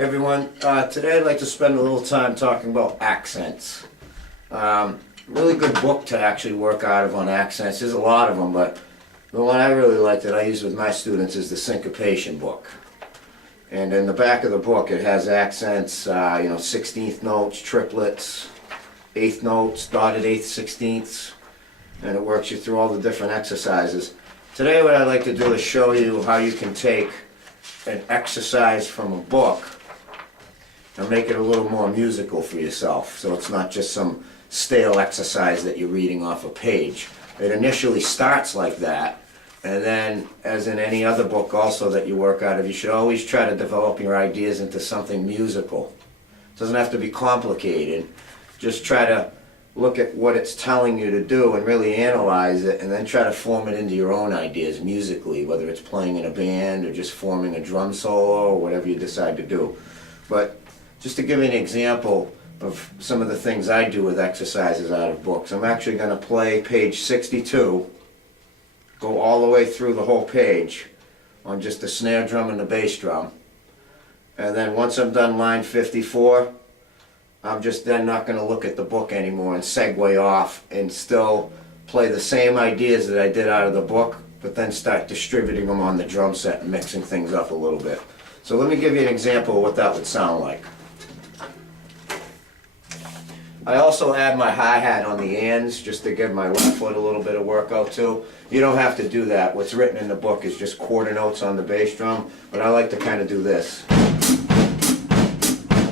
Everyone, today I'd like to spend a little time talking about accents. Really good book to actually work out of on accents. There's a lot of them, but the one I really like that I use with my students is the syncopation book. And in the back of the book it has accents, 16th notes, triplets, eighth notes, dotted eighths, sixteenths, and it works you through all the different exercises. Today what I'd like to do is show you how you can take an exercise from a book and make it a little more musical for yourself, so it's not just some stale exercise that you're reading off a page. It initially starts like that, and then, as in any other book also that you work out of, you should always try to develop your ideas into something musical. It doesn't have to be complicated. Just try to look at what it's telling you to do and really analyze it, and then try to form it into your own ideas musically, whether it's playing in a band or just forming a drum solo or whatever you decide to do. But just to give you an example of some of the things I do with exercises out of books, I'm actually going to play page 62, go all the way through the whole page on just the snare drum and the bass drum, and then once I'm done line 54, I'm just then not going to look at the book anymore and segue off and still play the same ideas that I did out of the book, but then start distributing them on the drum set and mixing things up a little bit. So let me give you an example of what that would sound like. I also add my hi-hat on the ands just to give my left foot a little bit of workout too. You don't have to do that. What's written in the book is just quarter notes on the bass drum, but I like to kind of do this.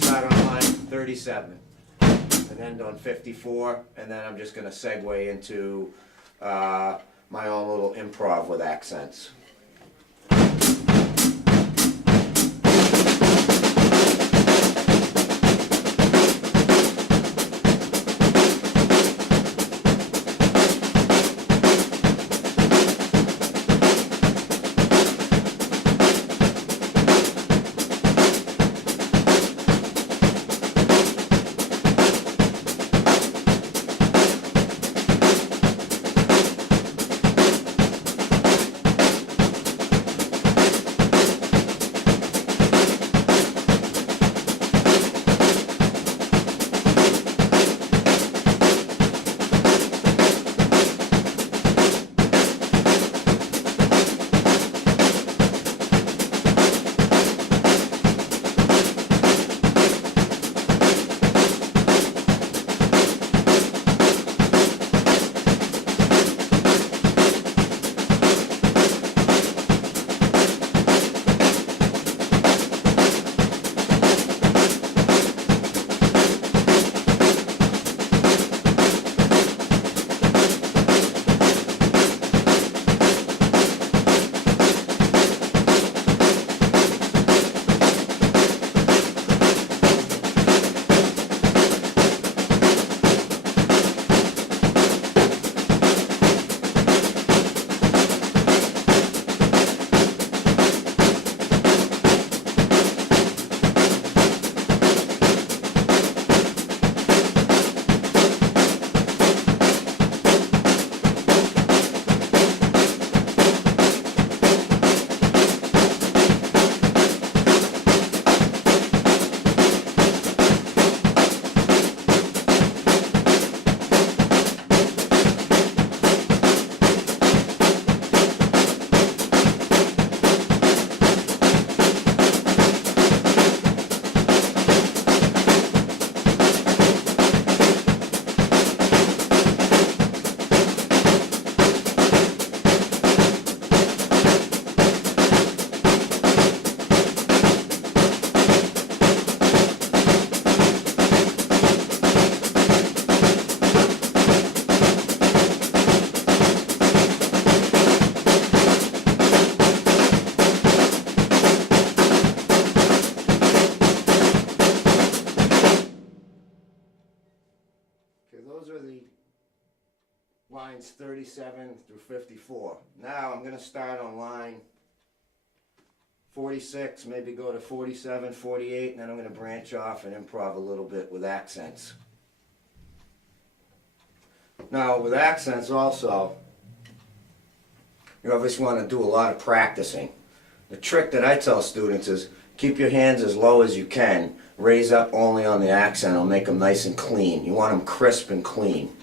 Start on line 37 and end on 54, and then I'm just going to segue into my own little improv with accents. Those are the lines 37 through 54. Now I'm going to start on line 46, maybe go to 47, 48, and then I'm going to branch off and improv a little bit with accents. Now with accents also, you obviously want to do a lot of practicing. The trick that I tell students is Keep your hands as low as you can. Raise up only on the accent. It'll make them nice and clean. You want them crisp and clean.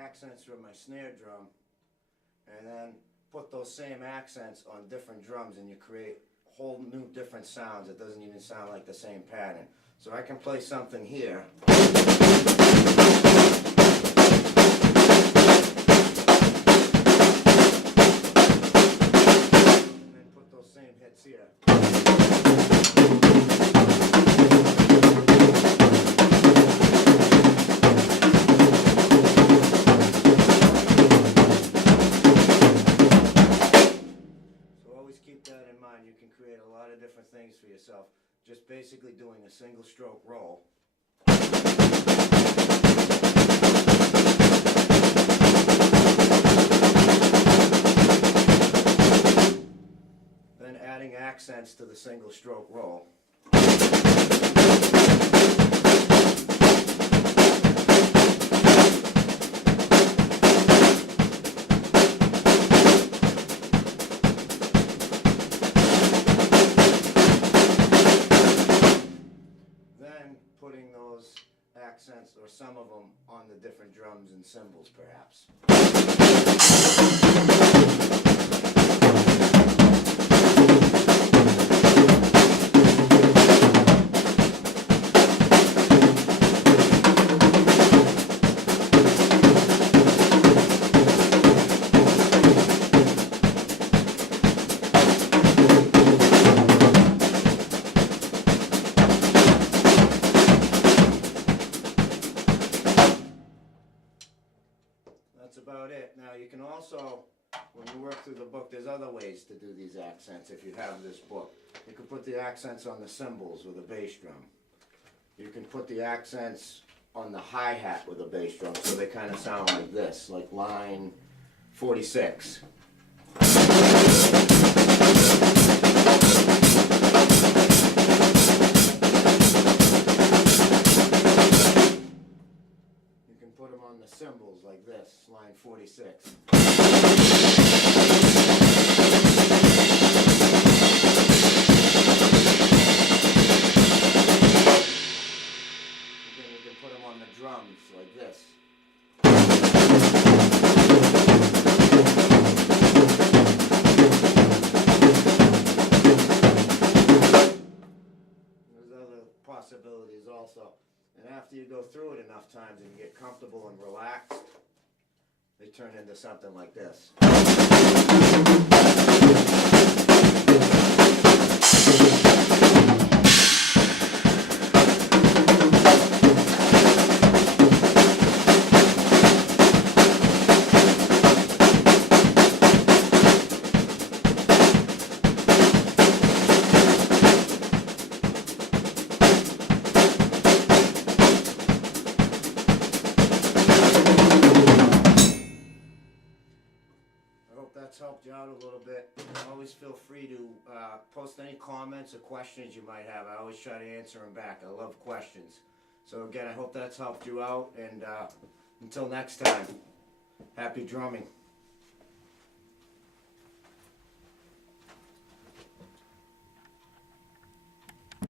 Accents from my snare drum and then put those same accents on different drums, and you create whole new different sounds. It doesn't even sound like the same pattern. So I can play something here. And then put those same hits here. Keep that in mind. You can create a lot of different things for yourself just basically doing a single stroke roll. Then adding accents to the single stroke roll. Putting those accents, or some of them, on the different drums and cymbals, perhaps. That's about it. Now you can also, when you work through the book, there's other ways to do these accents if you have this book. You can put the accents on the cymbals with a bass drum. You can put the accents on the hi-hat with a bass drum, so they kind of sound like this, like line 46. Put them on the cymbals like this, line 46. Again, you can put them on the drums like this. There's other possibilities also. And after you go through it enough times and you get comfortable and relaxed, they turn into something like this. that's helped you out a little bit. Always feel free to post any comments or questions you might have. I always try to answer them back. I love questions. So again, I hope that's helped you out, and until next time, happy drumming.